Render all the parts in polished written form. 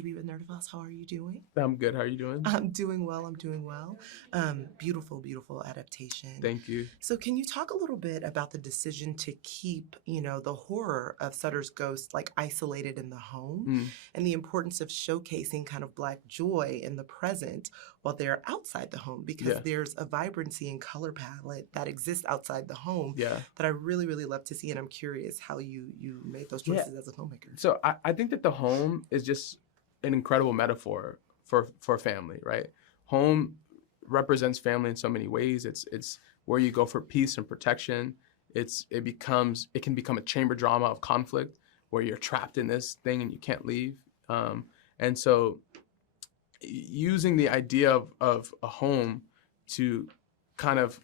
KB with Nerdophiles. How are you doing? I'm good. How are you doing? I'm doing well. I'm doing well. Beautiful, beautiful adaptation. Thank you. So, can you talk a little bit about the decision to keep, the horror of Sutter's ghost like isolated in the home and the importance of showcasing kind of Black joy in the present while they're outside the home? Because there's a vibrancy and color palette that exists outside the home that I really, really love to see. And I'm curious how you made those choices as a filmmaker. So I think that the home is just an incredible metaphor for family, right? Home represents family in so many ways. It's where you go for peace and protection. It can become a chamber drama of conflict where you're trapped in this thing and you can't leave. And so using the idea of a home to kind of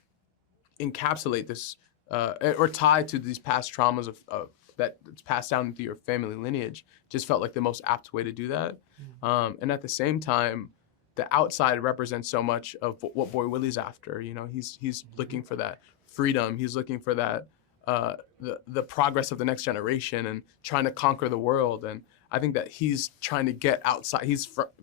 encapsulate this or tie to these past traumas of that's passed down through your family lineage just felt like the most apt way to do that. And at the same time, the outside represents so much of what Boy Willie's after. He's looking for that freedom. He's looking for that the progress of the next generation and trying to conquer the world. And I think that he's trying to get outside.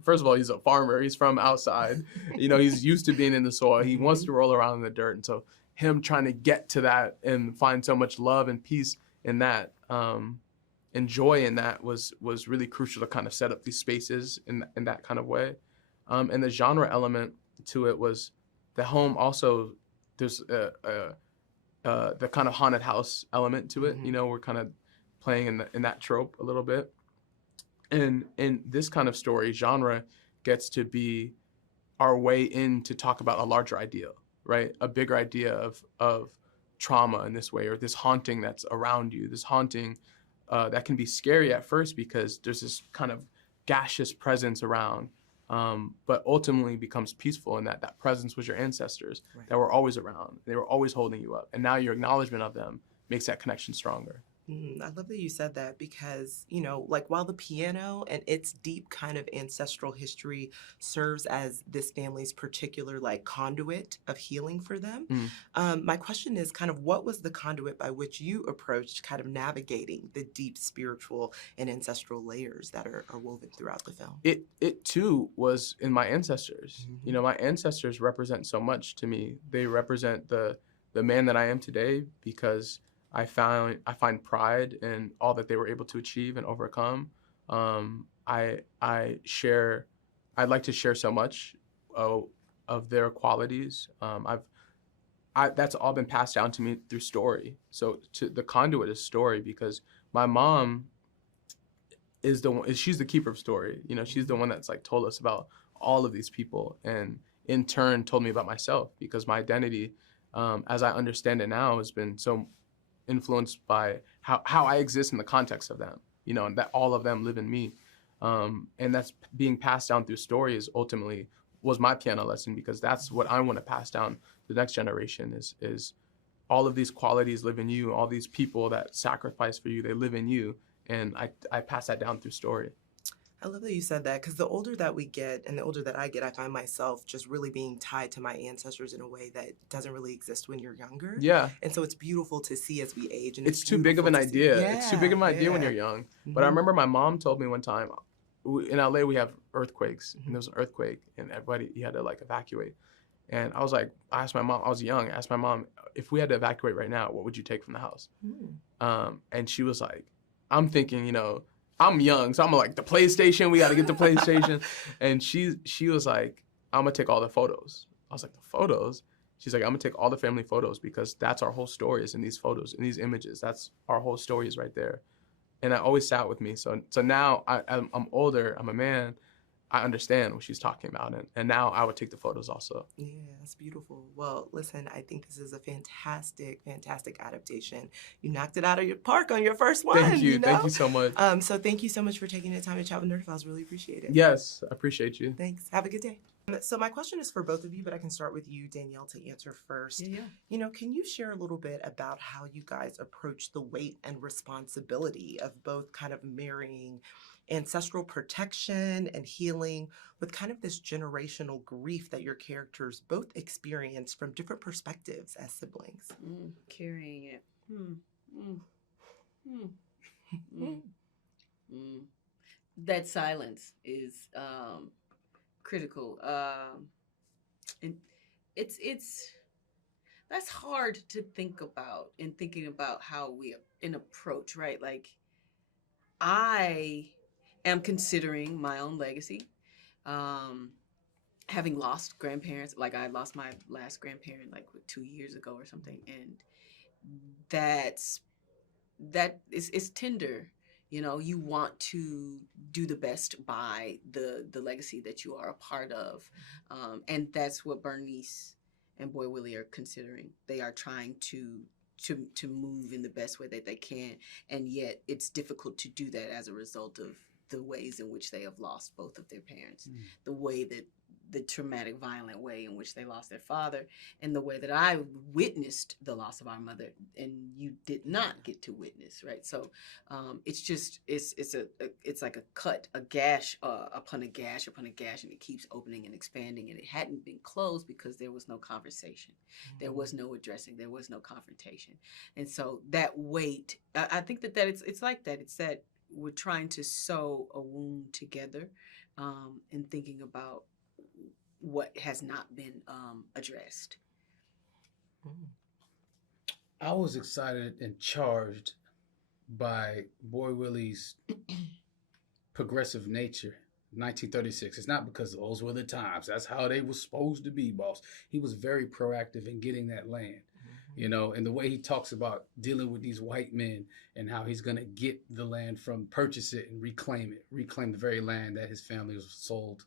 First of all, he's a farmer. He's from outside. He's used to being in the soil. He wants to roll around in the dirt. And so him trying to get to that and find so much love and peace in that and joy in that was really crucial to kind of set up these spaces in that kind of way. And the genre element to it was the home also, there's the kind of haunted house element to it. We're kind of playing in that trope a little bit. And in this kind of story, genre gets to be our way in to talk about a larger idea, right? A bigger idea of trauma in this way, or this haunting that's around you, this haunting that can be scary at first because there's this kind of gaseous presence around, but ultimately becomes peaceful in that presence was your ancestors that were always around. They were always holding you up. And now your acknowledgement of them makes that connection stronger. I love that you said that because, like while the piano and its deep kind of ancestral history serves as this family's particular like conduit of healing for them, my question is kind of what was the conduit by which you approached kind of navigating the deep spiritual and ancestral layers that are woven throughout the film? It too was in my ancestors. My ancestors represent so much to me. They represent the man that I am today because I find pride in all that they were able to achieve and overcome. I'd like to share so much of their qualities. That's all been passed down to me through story. So the conduit is story because my mom she's the keeper of story. She's the one that's like told us about all of these people and in turn told me about myself because my identity, as I understand it now, has been so influenced by how I exist in the context of them, and that all of them live in me. And that's being passed down through stories ultimately was my piano lesson because that's what I want to pass down to the next generation is all of these qualities live in you, all these people that sacrifice for you, they live in you. And I pass that down through story. I love that you said that because the older that we get and the older that I get, I find myself just really being tied to my ancestors in a way that doesn't really exist when you're younger. Yeah. And so it's beautiful to see as we age. And it's too big of an idea. It's too big of an idea when you're young. But I remember my mom told me one time, in LA we have earthquakes, and there was an earthquake, and you had to like evacuate. And I was like, I asked my mom, I was young, I asked my mom, if we had to evacuate right now, what would you take from the house? And she was like, I'm thinking, I'm young, so I'm like, the PlayStation, we got to get the PlayStation. And she was like, I'm going to take all the photos. I was like, the photos? She's like, I'm going to take all the family photos because that's our whole story is in these photos, in these images. That's our whole story is right there. And it always sat with me. So now I'm older, I'm a man, I understand what she's talking about. And now I would take the photos also. Yeah, that's beautiful. Well, listen, I think this is a fantastic, fantastic adaptation. You knocked it out of your park on your first one. Thank you. Thank you so much. So thank you so much for taking the time to chat with Nerdophiles. Really appreciate it. Yes, I appreciate you. Thanks. Have a good day. So my question is for both of you, but I can start with you, Danielle, to answer first. Yeah. Can you share a little bit about how you guys approach the weight and responsibility of both kind of marrying ancestral protection and healing with kind of this generational grief that your characters both experience from different perspectives as siblings? Carrying it. that silence is critical. And it's that's hard to think about in thinking about how we an approach, right? Like I am considering my own legacy. Um, Having lost grandparents, like I lost my last grandparent like 2 years ago or something, and that's that is tender. You know, you want to do the best by the legacy that you are a part of, and that's what Bernice and Boy Willie are considering. They are trying to move in the best way that they can, and yet it's difficult to do that as a result of the ways in which they have lost both of their parents, the way that the traumatic, violent way in which they lost their father, and the way that I witnessed the loss of our mother, and you did not get to witness, right? So it's just it's like a cut, a gash upon a gash upon a gash, and it keeps opening and expanding, and it hadn't been closed because there was no conversation, there was no addressing, there was no confrontation, and so that weight, I think that it's like that. It's that we're trying to sew a wound together, and thinking about what has not been addressed. I was excited and charged by Boy Willie's progressive nature. 1936. It's not because those were the times. That's how they were supposed to be, boss. He was very proactive in getting that land. You know, and the way he talks about dealing with these white men and how he's going to get the land from, purchase it and reclaim the very land that his family was sold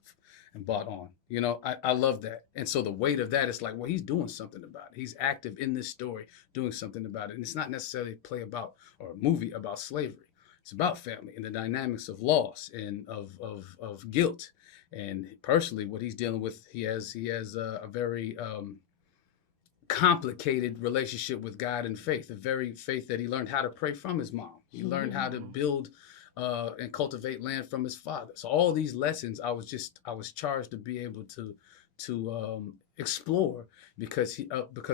and bought on. You know, I love that. And so the weight of that is like, well, he's doing something about it. He's active in this story, doing something about it. And it's not necessarily a play about or a movie about slavery. It's about family and the dynamics of loss and of guilt. And personally, what he's dealing with, he has a very complicated relationship with God and faith, the very faith that he learned how to pray from his mom. He learned how to build and cultivate land from his father. So all these lessons, I was charged to be able to explore because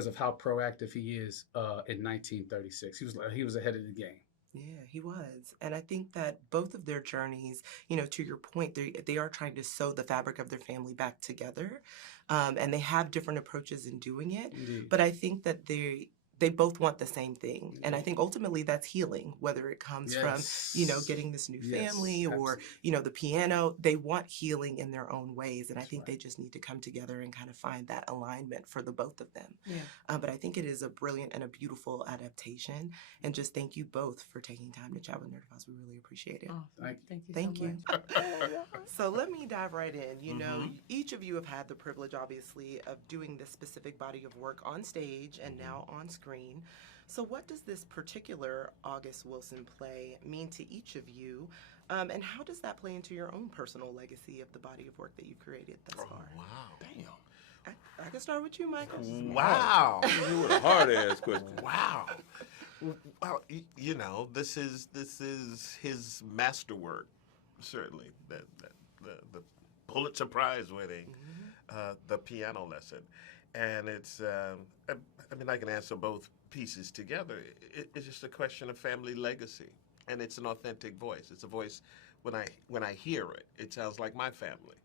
of how proactive he is in 1936. He was ahead of the game. Yeah, he was. And I think that both of their journeys, you know, to your point, they are trying to sew the fabric of their family back together. And they have different approaches in doing it. Indeed. But I think that they both want the same thing. And I think ultimately that's healing, whether it comes from, you know, getting this new family or, absolutely. you know, the piano. They want healing in their own ways. And I think they just need to come together and kind of find that alignment for the both of them. Yeah. But I think it is a brilliant and a beautiful adaptation. And just thank you both for taking time to chat with Nerdophiles. We really appreciate it. Oh, Thank you. thank you so much. So let me dive right in. You know, each of you have had the privilege, obviously, of doing this specific body of work on stage and now on screen. So what does this particular August Wilson play mean to each of you? And how does that play into your own personal legacy of the body of work that you've created thus far? Wow. Damn. I can start with you, Michael. Wow. You were a hard ass question. Wow. Well, you know, this is his masterwork, certainly. The Pulitzer Prize winning, the piano lesson, and it's. I mean, I can answer both pieces together. It's just a question of family legacy, and it's an authentic voice. It's a voice when I hear it, it sounds like my family.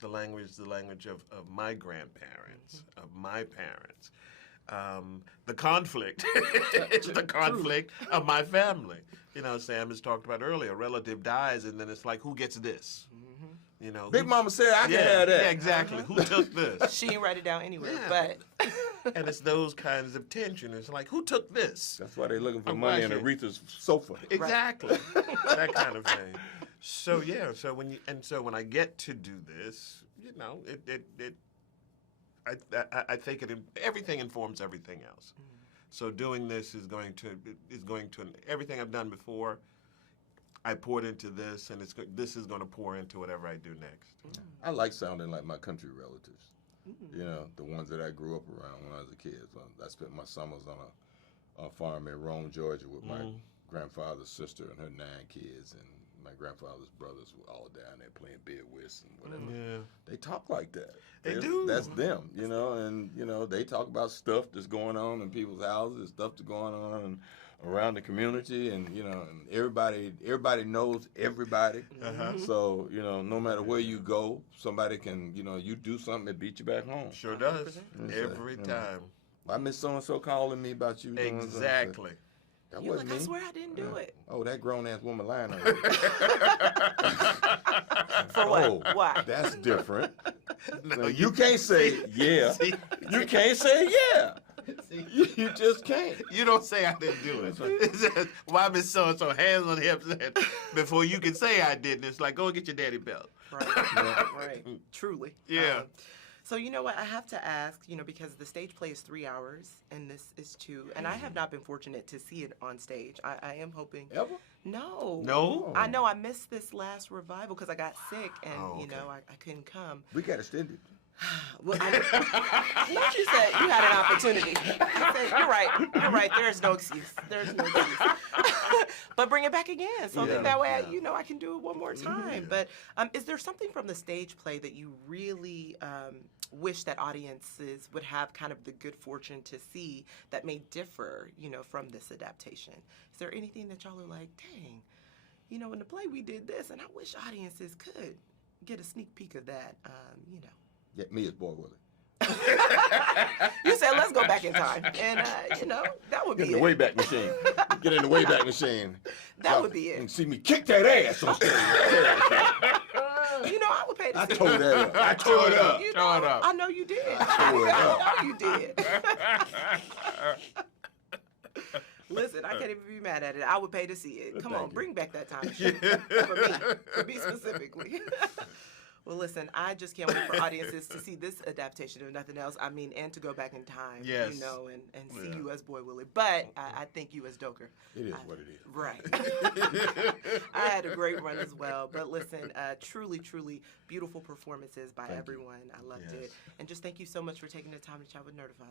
The language of my grandparents, of my parents. The conflict, it's the conflict of my family. You know, Sam has talked about earlier, a relative dies and then it's like, who gets this? You know, Big Mama said I can have that. Yeah, exactly. Who took this? She didn't write it down anywhere, Yeah. but... And it's those kinds of tension. It's like, who took this? That's why they're looking for I'm money glad in you- Aretha's sofa. Exactly. That kind of thing. So yeah, so when I get to do this, you know, I think everything informs everything else. So doing this is going to everything I've done before. I poured into this, and this is going to pour into whatever I do next. I like sounding like my country relatives. You know, the ones that I grew up around when I was a kid. So I spent my summers on a farm in Rome, Georgia with my grandfather's sister and her 9 kids, and my grandfather's brothers were all down there playing beer whist and whatever. Yeah. They talk like that. They do. That's them, you know, and, you know, they talk about stuff that's going on in people's houses, stuff that's going on around the community, and and everybody knows everybody. So no matter where you go, somebody can you do something that beat you back home. Sure does. 100%. Every time. I miss so and so calling me about you. doing something. Exactly. That You're wasn't like, I me. swear I didn't do it. Oh, that grown ass woman lying on you. For what? Oh, Why? that's different. No, So you can't say yeah. See? You can't say yeah. See? You just can't. You don't say I didn't do it. It says, why Miss So and so hands on hips before you can say I didn't? It's like, go and get your daddy belt. Right. Right. Truly. Yeah. So you know what? I have to ask, because the stage play is 3 hours and this is 2, and I have not been fortunate to see it on stage. I am hoping. Ever? No. No? I know I missed this last revival because I got sick and, Oh, okay. I couldn't come. We got extended. Well, what you said, you had an opportunity. You said, you're right. There's no excuse. But bring it back again, so then that way, I can do it one more time. But is there something from the stage play that you really wish that audiences would have kind of the good fortune to see that may differ, from this adaptation? Is there anything that y'all are like, dang, in the play we did this, and I wish audiences could get a sneak peek of that, Yeah, me as Boy Willie. You said, let's go back in time. And, that would be Get in the it. Wayback Machine. Get in the Wayback Machine. That would be it. And see me kick that ass on stage. I would pay to I see tore that up. I tore it up. Throw it up. I know you did. tore it up. I know you did. Listen, I can't even be mad at it. I would pay to see it. Come on, Thank you. bring back that time machine. For me specifically. Well, listen, I just can't wait for audiences to see this adaptation, if nothing else. I mean, and to go back in time, Yes. and see you as Boy Willie. But I think you as Doker. It is what it is. Right. I had a great run as well. But listen, truly, truly beautiful performances by everyone. I loved it. And just thank you so much for taking the time to chat with Nerdophiles.